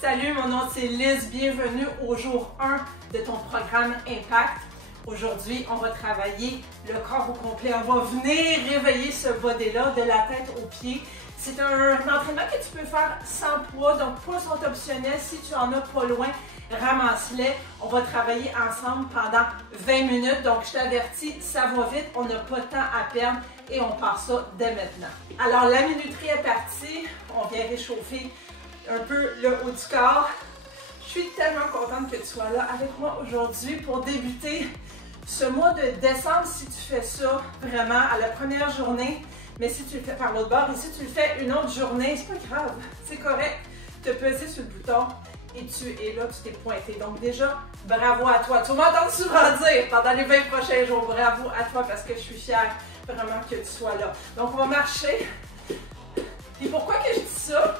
Salut, mon nom c'est Liz, bienvenue au jour 1 de ton programme Impact. Aujourd'hui, on va travailler le corps au complet. On va venir réveiller ce body-là de la tête aux pieds. C'est un entraînement que tu peux faire sans poids, donc poids sont optionnels. Si tu en as pas loin, ramasse-les. On va travailler ensemble pendant 20 minutes. Donc, je t'avertis, ça va vite, on n'a pas de temps à perdre et on part ça dès maintenant. Alors, la minuterie est partie. On vient réchauffer un peu le haut du corps. Je suis tellement contente que tu sois là avec moi aujourd'hui pour débuter ce mois de décembre. Si tu fais ça vraiment à la première journée, mais si tu le fais par l'autre bord et si tu le fais une autre journée, c'est pas grave, c'est correct. Tu as pesé sur le bouton et tu es là, tu t'es pointé. Donc déjà, bravo à toi. Tu vas m'entendre souvent dire pendant les 20 prochains jours, bravo à toi parce que je suis fière vraiment que tu sois là. Donc on va marcher. Et pourquoi que je dis ça?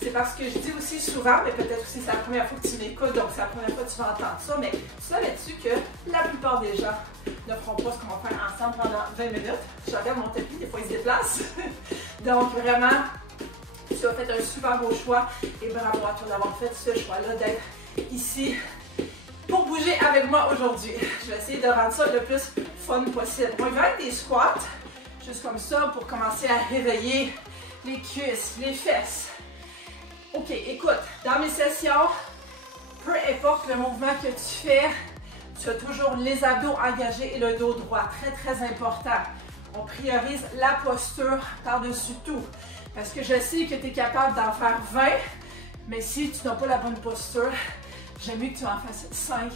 C'est parce que je dis aussi souvent, mais peut-être aussi c'est la première fois que tu m'écoutes, donc c'est la première fois que tu vas entendre ça, mais tu savais-tu que la plupart des gens ne feront pas ce qu'on va faire ensemble pendant 20 minutes? Je regarde mon tapis, des fois il se déplace. Donc vraiment, tu as fait un super beau choix et bravo à toi d'avoir fait ce choix-là, d'être ici pour bouger avec moi aujourd'hui. Je vais essayer de rendre ça le plus fun possible. On va avec des squats, juste comme ça, pour commencer à réveiller les cuisses, les fesses. Ok, écoute, dans mes sessions, peu importe le mouvement que tu fais, tu as toujours les abdos engagés et le dos droit. Très, très important. On priorise la posture par-dessus tout. Parce que je sais que tu es capable d'en faire 20, mais si tu n'as pas la bonne posture, j'aime mieux que tu en fasses 5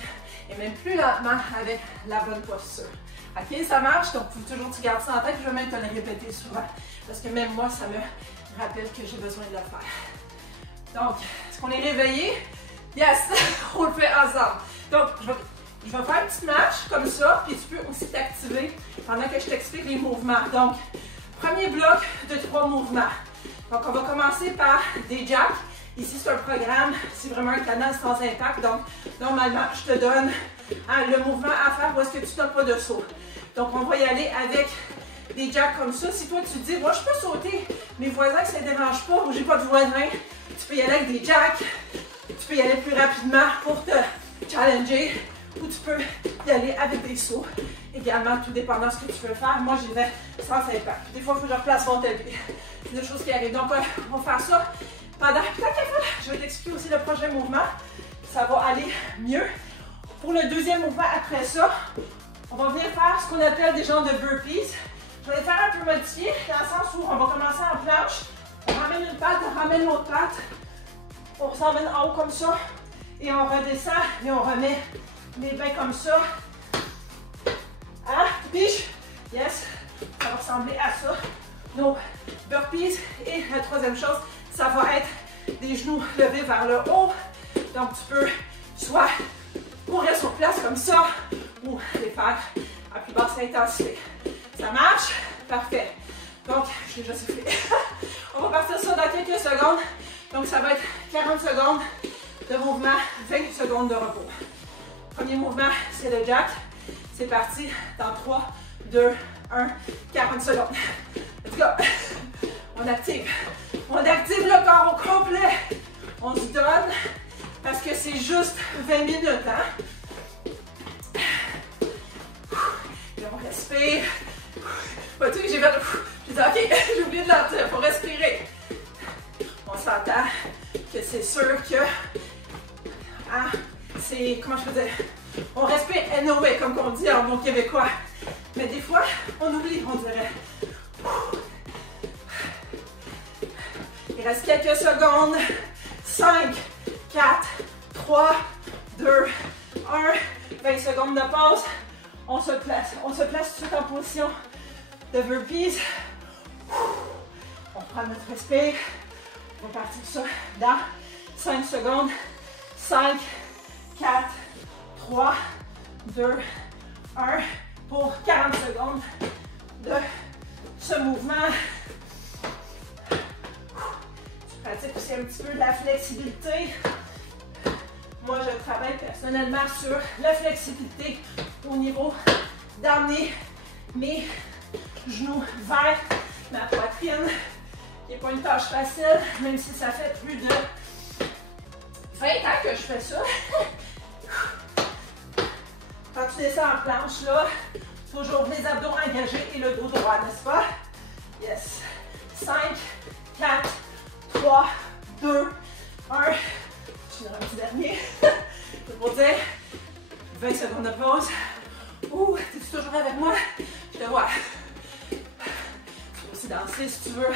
et même plus lentement avec la bonne posture. Ok, ça marche? Donc, il faut toujours que tu gardes ça en tête. Je vais même te le répéter souvent. Parce que même moi, ça me rappelle que j'ai besoin de le faire. Donc, est-ce qu'on est réveillé? Yes! On le fait ensemble. Donc, je vais faire une petite marche comme ça, puis tu peux aussi t'activer pendant que je t'explique les mouvements. Donc, premier bloc de 3 mouvements. Donc, on va commencer par des jacks. Ici, c'est un programme, c'est vraiment un canal sans impact. Donc, normalement, je te donne le mouvement à faire où est-ce que tu n'as pas de saut. Donc, on va y aller avec des jacks comme ça. Si toi, tu te dis, moi, je peux sauter, mes voisins, ça ne dérange pas, ou j'ai pas de voisins, tu peux y aller avec des jacks, tu peux y aller plus rapidement pour te challenger, ou tu peux y aller avec des sauts. Également, tout dépendant de ce que tu veux faire. Moi, j'y vais sans impact. Des fois, il faut que je replace mon tapis. C'est des choses qui arrivent. Donc, on va faire ça pendant... Je vais t'expliquer aussi le prochain mouvement. Ça va aller mieux. Pour le deuxième mouvement, après ça, on va venir faire ce qu'on appelle des genres de burpees. Je vais les faire un peu modifiés, dans le sens où on va commencer en planche. On ramène une patte, on ramène l'autre patte. On s'emmène en haut comme ça. Et on redescend et on remet les mains comme ça. Hein? Biche? Yes. Ça va ressembler à ça. Nos burpees. Et la troisième chose, ça va être des genoux levés vers le haut. Donc tu peux soit courir sur place comme ça ou les faire à plus basse intensité. Ça marche? Parfait. Donc, je l'ai déjà soufflé. On va partir ça dans quelques secondes. Donc, ça va être 40 secondes de mouvement, 20 secondes de repos. Premier mouvement, c'est le jack. C'est parti dans 3, 2, 1, 40 secondes. Let's go! On active. On active le corps au complet. On se donne parce que c'est juste 20 minutes. Hein? Et on respire. Vois-tu que j'ai fait... J'ai dit, OK, j'ai oublié de le dire, il faut respirer. On s'entend que c'est sûr que... Hein, c'est... Comment je peux dire? On respire anyway, comme on dit en bon québécois. Mais des fois, on oublie, on dirait. Il reste quelques secondes. 5, 4, 3, 2, 1. 20 secondes de pause. On se place tout de suite en position de burpees. On prend notre respire. On va partir ça dans 5 secondes. 5, 4, 3, 2, 1. Pour 40 secondes de ce mouvement. Tu pratiques aussi un petit peu de la flexibilité. Moi, je travaille personnellement sur la flexibilité au niveau d'amener mes genoux vers ma poitrine, qui n'est pas une tâche facile, même si ça fait plus de que je fais ça. Quand tu descends en planche, là, toujours les abdos engagés et le dos droit, n'est-ce pas? Yes. 5, 4, 3, 2, 1. Je finis un petit dernier. C'est pour dire 20 secondes de pause. Ouh, t'es-tu toujours avec moi? Je te vois. Tu peux aussi danser si tu veux.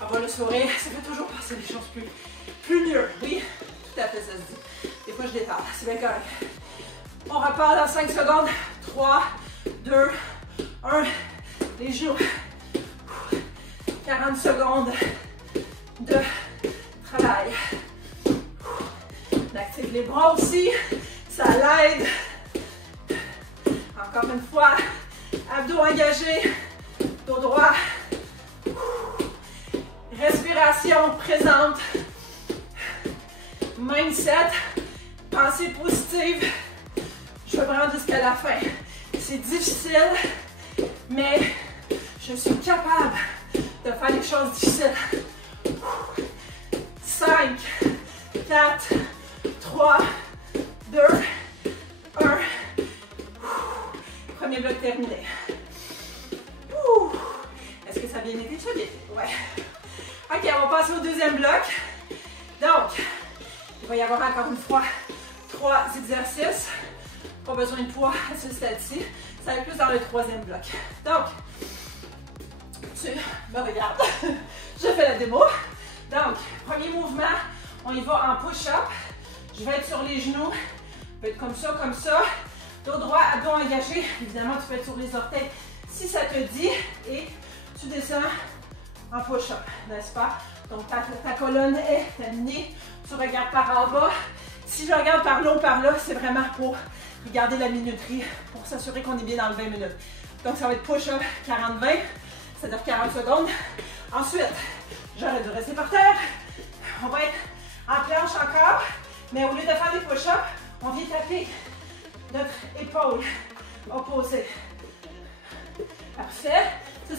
Avoir le sourire, ça fait toujours passer les choses plus mieux. Oui, tout à fait, ça se dit. Des fois, je détale. C'est bien correct. On repart dans 5 secondes. 3, 2, 1. Les genoux. 40 secondes de travail. On active les bras aussi. Ça l'aide. Encore une fois. Abdos engagés. Dos droit. Respiration présente. Mindset. Pensée positive. Je vais me rendre jusqu'à la fin. C'est difficile, mais je suis capable de faire les choses difficiles. 5, 4, 3, 2, 1. Premier bloc terminé. Est-ce que ça a bien été? Ça a bien été? Ouais. Ok, on va passer au deuxième bloc. Donc, il va y avoir encore une fois 3 exercices. Pas besoin de poids à ce stade-ci. Ça va être plus dans le troisième bloc. Donc, tu me regardes. Je fais la démo. Donc, premier mouvement, on y va en push-up. Je vais être sur les genoux. Je vais être comme ça. Dos droit, abdos engagés. Évidemment, tu peux être sur les orteils si ça te dit. Et tu descends en push-up, n'est-ce pas? Donc, ta colonne est alignée. Tu regardes par en bas. Si je regarde par là ou par là, c'est vraiment pour regarder la minuterie, pour s'assurer qu'on est bien dans le 20 minutes. Donc, ça va être push-up 40-20, c'est-à-dire 40 secondes. Ensuite, j'arrête de rester par terre. On va être en planche encore, mais au lieu de faire des push-ups, on vient taper notre épaule opposée. Parfait.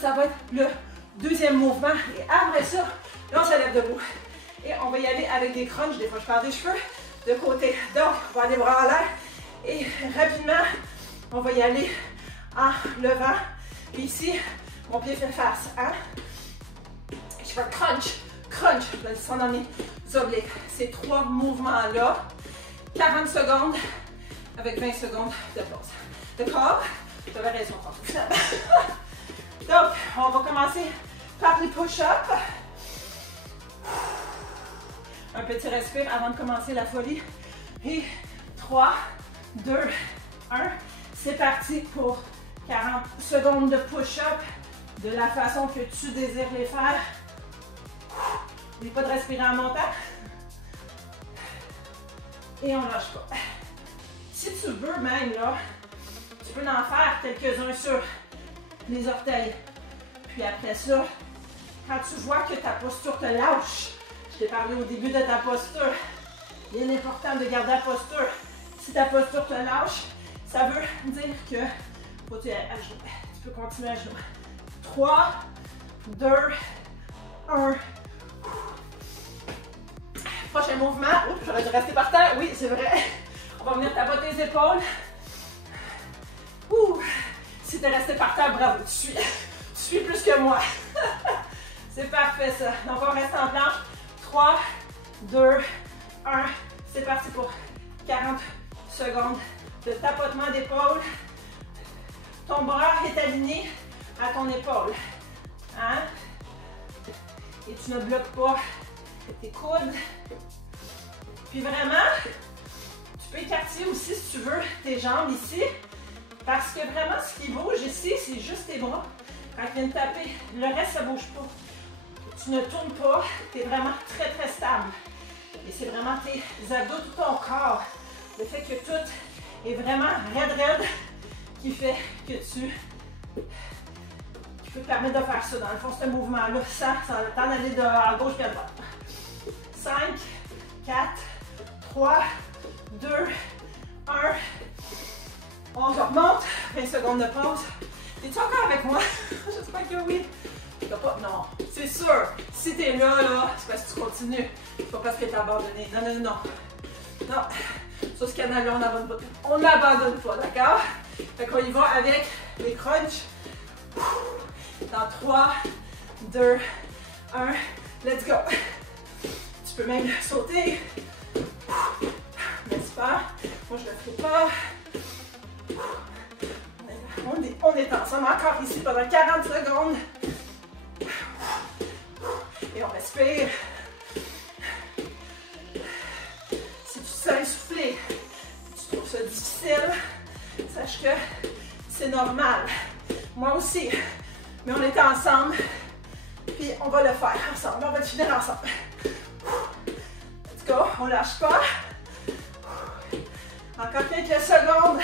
Ça va être le deuxième mouvement. Et après ça, là, on se lève debout. Et on va y aller avec des crunchs. Des fois, je perds des cheveux de côté. Donc, on va aller les bras en l'air. Et rapidement, on va y aller en levant. Puis ici, mon pied fait face. Hein? Je fais crunch. Je vais descendre dans mes obliques. Ces 3 mouvements-là, 40 secondes avec 20 secondes de pause. D'accord? Tu avais raison. Donc, on va commencer par les push-ups. Un petit respire avant de commencer la folie. Et 3, 2, 1. C'est parti pour 40 secondes de push-up de la façon que tu désires les faire. N'oublie pas de respirer en montant. Et on ne lâche pas. Si tu veux même, là, tu peux en faire quelques-uns sur les orteils. Puis après ça, quand tu vois que ta posture te lâche, je t'ai parlé au début de ta posture, bien important de garder la posture. Si ta posture te lâche, ça veut dire que faut que tu ailles à genoux. Tu peux continuer à genoux. 3, 2, 1. Prochain mouvement. Oups, j'aurais dû rester par terre. Oui, c'est vrai. On va venir tapoter les épaules. Ouh. Si tu es resté par terre, bravo. Tu suis plus que moi. C'est parfait ça. Donc on reste en planche. 3, 2, 1. C'est parti pour 40 secondes de tapotement d'épaule. Ton bras est aligné à ton épaule. Hein? Et tu ne bloques pas tes coudes. Puis vraiment, tu peux écarter aussi si tu veux tes jambes ici. Parce que vraiment, ce qui bouge ici, c'est juste tes bras. Quand tu viens de taper, le reste, ça ne bouge pas. Tu ne tournes pas, tu es vraiment très, très stable. Et c'est vraiment tes abdos, tout ton corps. Le fait que tout est vraiment raide qui fait que tu peux te permettre de faire ça. Dans le fond, ce mouvement-là, ça va le temps d'aller à gauche et à droite. 5, 4, 3, 2, 1. On remonte. 20 secondes de pause. Es-tu encore avec moi? J'espère que oui. Non, c'est sûr. Si tu es là, c'est parce que tu continues. C'est pas parce que tu as abandonné. Non. Non, sur ce canal-là, on n'abandonne pas, d'accord? Fait qu'on y va avec les crunchs. Dans 3, 2, 1, let's go! Tu peux même sauter. N'est-ce pas? Moi, je ne le fais pas. On est ensemble encore ici pendant 40 secondes. Et on respire. Si tu te sens essoufflé, tu trouves ça difficile, sache que c'est normal. Moi aussi. Mais on est ensemble. Puis on va le faire ensemble. On va le finir ensemble. Let's go. On ne lâche pas. Encore quelques secondes.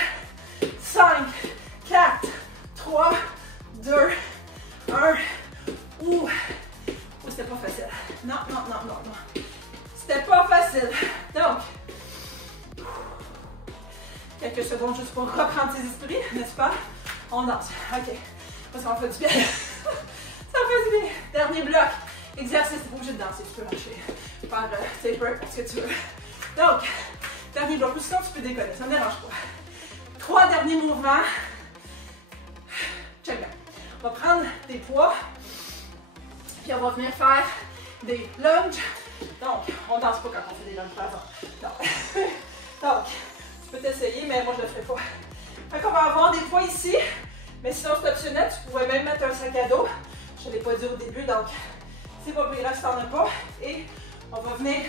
5, 4, 3, 2, 1. Ouh, c'était pas facile. Non, non, non, non, non. C'était pas facile. Donc, quelques secondes juste pour reprendre tes esprits, n'est-ce pas? On danse. OK. Ça en fait du bien. Ça fait du bien. Dernier bloc. Exercice. Tu n'es pas obligé de danser. Tu peux marcher. Faire taper, ce que tu veux. Donc, dernier bloc. Ou sinon, tu peux déconner. Ça ne me dérange pas. 3 derniers mouvements. Check bien. On va prendre des poids. Puis on va venir faire des lunges. Donc, on ne danse pas quand on fait des lunges, par exemple. Donc, tu peux t'essayer, mais moi, je ne le ferai pas. Fait qu'on va avoir des poids ici. Mais sinon, c'est optionnel. Tu pourrais même mettre un sac à dos. Je ne l'ai pas dit au début, donc c'est pas plus grave si tu n'en as pas. Et on va venir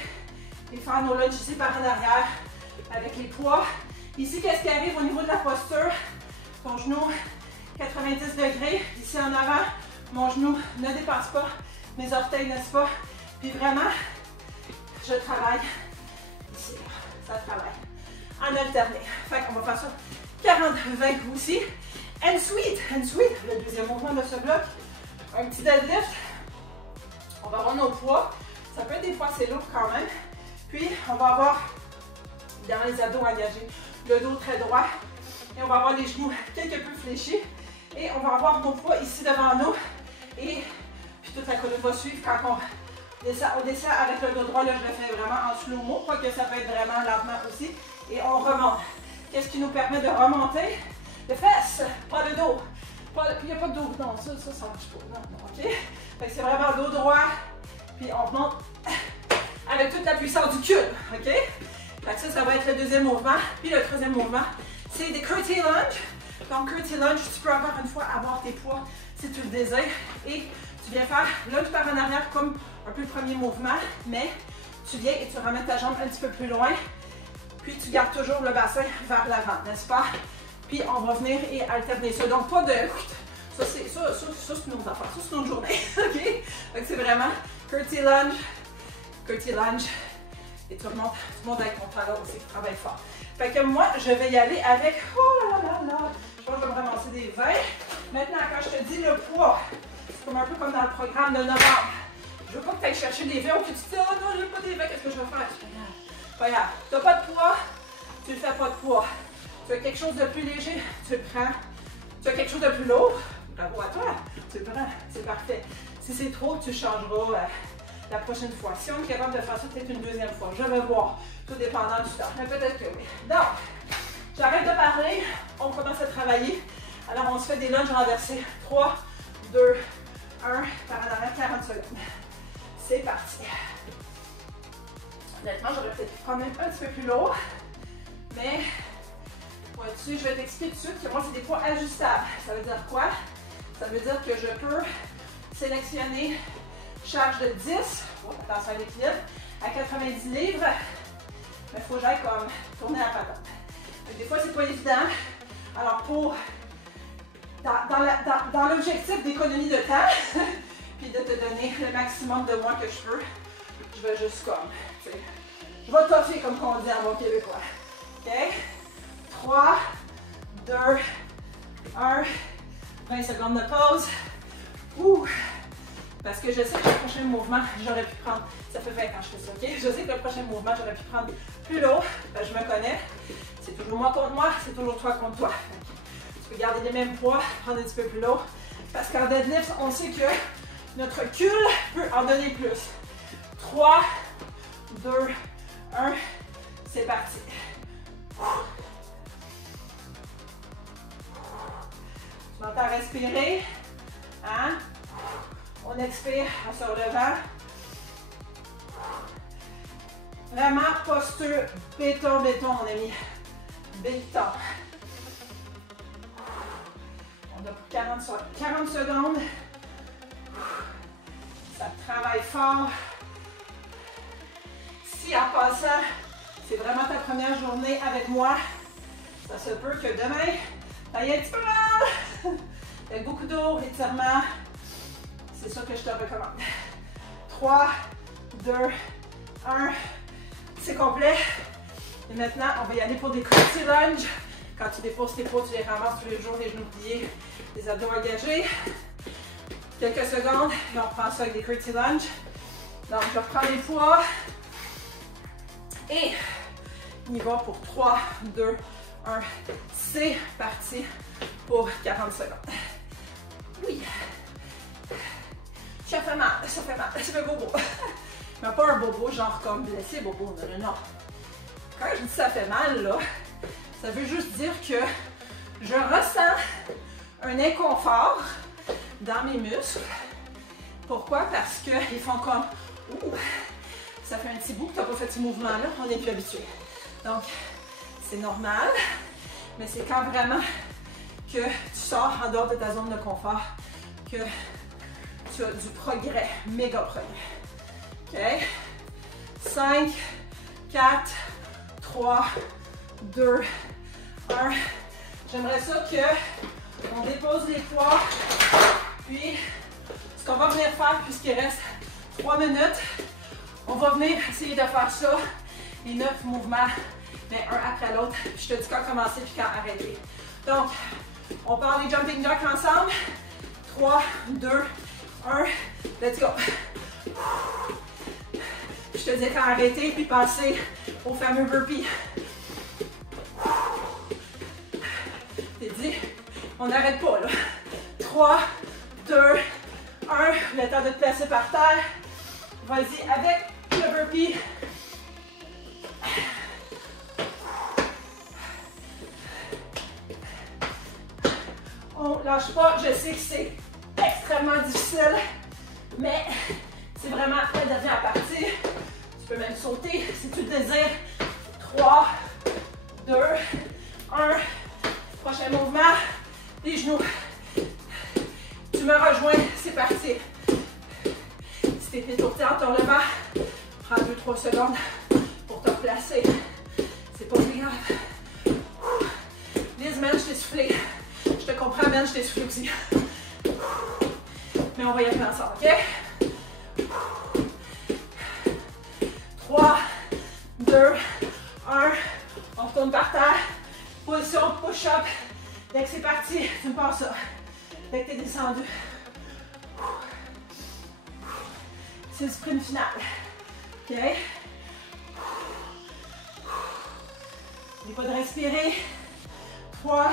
et faire nos lunges ici par en arrière avec les poids. Ici, qu'est-ce qui arrive au niveau de la posture? Ton genou, 90 degrés. Ici en avant, mon genou ne dépasse pas. Mes orteils, n'est-ce pas? Puis vraiment, je travaille ici. Ça travaille. En alterné. Fait qu'on va faire ça 40-20 aussi. And sweet, le deuxième mouvement de ce bloc. Un petit deadlift. On va avoir nos poids. Ça peut être des fois assez lourd quand même. Puis, on va avoir dans les abdos engagés, le dos très droit. Et on va avoir les genoux quelque peu fléchis. Et on va avoir nos poids ici devant nous. Et puis toute la colonne va suivre quand on descend avec le dos droit. Là, je le fais vraiment en slow-mo. Quoique ça peut être vraiment lentement aussi. Et on remonte. Qu'est-ce qui nous permet de remonter? Les fesses, pas le dos. Puis il n'y a pas de dos. Non, ça marche pas. Non, non, OK? Fait que c'est vraiment dos droit. Puis on remonte avec toute la puissance du cul. OK? Fait que ça va être le deuxième mouvement. Puis le troisième mouvement, c'est des curtsy lunge. Donc, curtsy lunge, tu peux encore une fois avoir tes poids si tu le désires. Et tu viens faire lunge par en arrière comme un peu le premier mouvement. Mais tu viens et tu ramènes ta jambe un petit peu plus loin. Puis tu gardes toujours le bassin vers l'avant, n'est-ce pas? Puis on va venir et alterner ça. Donc pas de... Ça c'est une autre affaire. Ça c'est une autre journée. OK? Donc c'est vraiment curtsy lunge. Et tu remontes avec ton talon aussi qui travaille fort. Fait que moi, je vais y aller avec... Oh là là là! Je pense que je vais me ramasser des 20. Maintenant, quand je te dis le poids, c'est comme un peu comme dans le programme de novembre. Je veux pas que tu ailles chercher des 20 ou que tu te dis « Oh non, j'ai pas des 20, qu'est-ce que je vais faire? » Pas grave. Tu n'as pas de poids, tu ne fais pas de poids. Tu as quelque chose de plus léger, tu le prends. Tu as quelque chose de plus lourd, bravo à toi, tu le prends, c'est parfait. Si c'est trop, tu changeras la prochaine fois. Si on est capable de faire ça peut-être une deuxième fois, je vais voir, tout dépendant du temps, mais peut-être que oui. Donc, j'arrête de parler, on commence à travailler. Alors, on se fait des lunges renversés. 3, 2, 1, par en arrière, 40 secondes. C'est parti. Honnêtement, j'aurais peut-être pu prendre même un petit peu plus lourd, mais là-dessus, je vais t'expliquer tout de suite que moi, c'est des poids ajustables. Ça veut dire quoi? Ça veut dire que je peux sélectionner charge de 10, attention à l'équilibre, à 90 livres, mais il faut que j'aille comme tourner la patate. Des fois, c'est pas évident. Alors, dans l'objectif d'économie de temps, puis de te donner le maximum de moi que je peux, je vais juste comme, tu sais, je vais toffer comme on dit en bon québécois. OK? 3, 2, 1, 20 secondes de pause. Ouh! Parce que je sais que le prochain mouvement, j'aurais pu prendre, ça fait 20 ans que je fais ça, OK? Je sais que le prochain mouvement, j'aurais pu prendre plus lourd, je me connais. C'est toujours moi contre moi, c'est toujours toi contre toi. Tu peux garder les mêmes poids, prendre un petit peu plus lourd. Parce qu'en deadlift, on sait que notre cul peut en donner plus. 3, 2, 1, c'est parti. parti. Tu m'entends respirer? Hein? On expire en se relevant. Vraiment, posture béton, béton, mon ami. Béton. On a pour 40 secondes. Ça travaille fort. Si en passant, c'est vraiment ta première journée avec moi, ça se peut que demain, ça y est un petit peu mal. Avec beaucoup d'eau, étirement. C'est ça que je te recommande. 3, 2, 1. C'est complet. Et maintenant, on va y aller pour des curtsy lunge. Quand tu déposes tes poids, tu les ramasses tous les jours, les genoux pliés, les abdos engagés. Quelques secondes et on reprend ça avec des curtsy lunge. Donc, je reprends les poids. Et on y va pour 3, 2, 1. C'est parti pour 40 secondes. Oui. Ça fait mal, ça fait mal, ça fait bobo. Mais pas un bobo genre comme blessé bobo, non, non. Quand je dis ça fait mal, là, ça veut juste dire que je ressens un inconfort dans mes muscles. Pourquoi? Parce qu'ils font comme, ouh, ça fait un petit bout que tu n'as pas fait ce mouvement-là, on n'est plus habitué. Donc, c'est normal, mais c'est quand vraiment que tu sors en dehors de ta zone de confort que tu as du progrès, méga progrès. OK? 5, 4, 3, 2, 1. J'aimerais ça qu'on dépose les poids. Puis, ce qu'on va venir faire, puisqu'il reste 3 minutes, on va venir essayer de faire ça, les 9 mouvements, mais un après l'autre. Je te dis quand commencer puis quand arrêter. Donc, on part les jumping jacks ensemble. 3, 2, 1, let's go. Je te dis quand arrêter puis passer au fameux burpee. T'es dit, on n'arrête pas là. 3, 2, 1, le temps de te placer par terre. Vas-y avec le burpee. On lâche pas, je sais que c'est extrêmement difficile, mais c'est vraiment la dernière partie. Tu peux même sauter si tu le désires. 3, 2, 1. Prochain mouvement, les genoux. Tu me rejoins, c'est parti. Si t'es étourdi en te relevant, prends 2-3 secondes pour te replacer. C'est pas très grave. Liz, man, je t'ai soufflé. Je te comprends, man, je t'ai soufflé aussi. Mais on va y aller ensemble, ok? 3, 2, 1. On retourne par terre. Position push-up. Dès que c'est parti, tu me passes ça. Dès que tu es descendu. C'est le sprint final. OK? N'oublie pas de respirer. 3,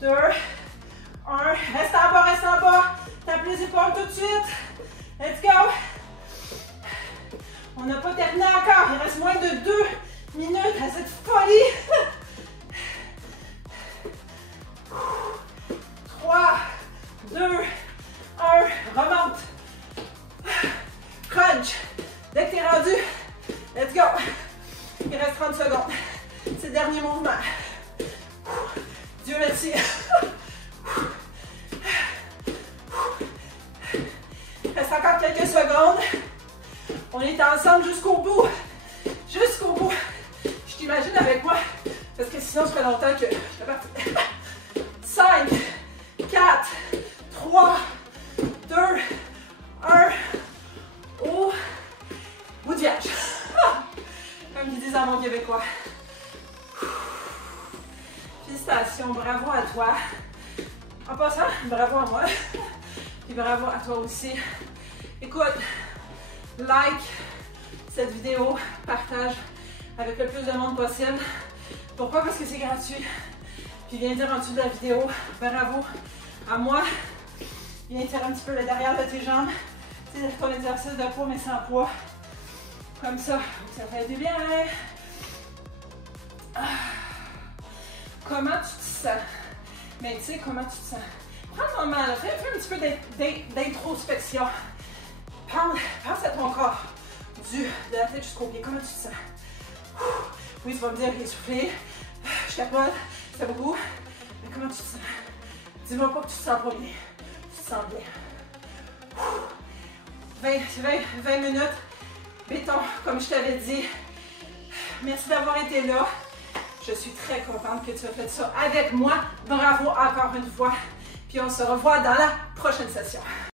2, 1. Reste en bas, reste en bas. Tape les épaules tout de suite. Let's go. On n'a pas terminé encore. Il reste moins de 2 minutes à cette folie. 3, 2, 1. Remonte. Crunch. Dès que tu es rendu, let's go. Il reste 30 secondes. C'est le dernier mouvement. Dieu merci. Reste encore quelques secondes. On est ensemble jusqu'au bout. Jusqu'au bout. Je t'imagine avec moi. Parce que sinon, ça fait longtemps que je suis partie. 5, 4, 3, 2, 1. Au bout du vierge. Comme ils disent en mon québécois. Félicitations, bravo à toi. En passant, bravo à moi. Et bravo à toi aussi. Écoute, like cette vidéo, partage avec le plus de monde possible. Pourquoi? Parce que c'est gratuit. Puis viens dire en dessous de la vidéo, bravo à moi. Viens faire un petit peu le derrière de tes jambes. C'est ton exercice de poids mais sans poids. Comme ça, ça fait du bien. comment tu te sens. Mais tu sais, comment tu te sens. Prends un moment, là, fais un petit peu d'introspection. Pense à ton corps, de la tête jusqu'aux pieds. Comment tu te sens? Oui, tu vas me dire, essoufflé, je capote, c'est beaucoup. Mais comment tu te sens? Dis-moi pas que tu te sens pas bien. Tu te sens bien. 20 minutes. Béton, comme je t'avais dit. Merci d'avoir été là. Je suis très contente que tu aies fait ça avec moi. Bravo encore une fois. Puis on se revoit dans la prochaine session.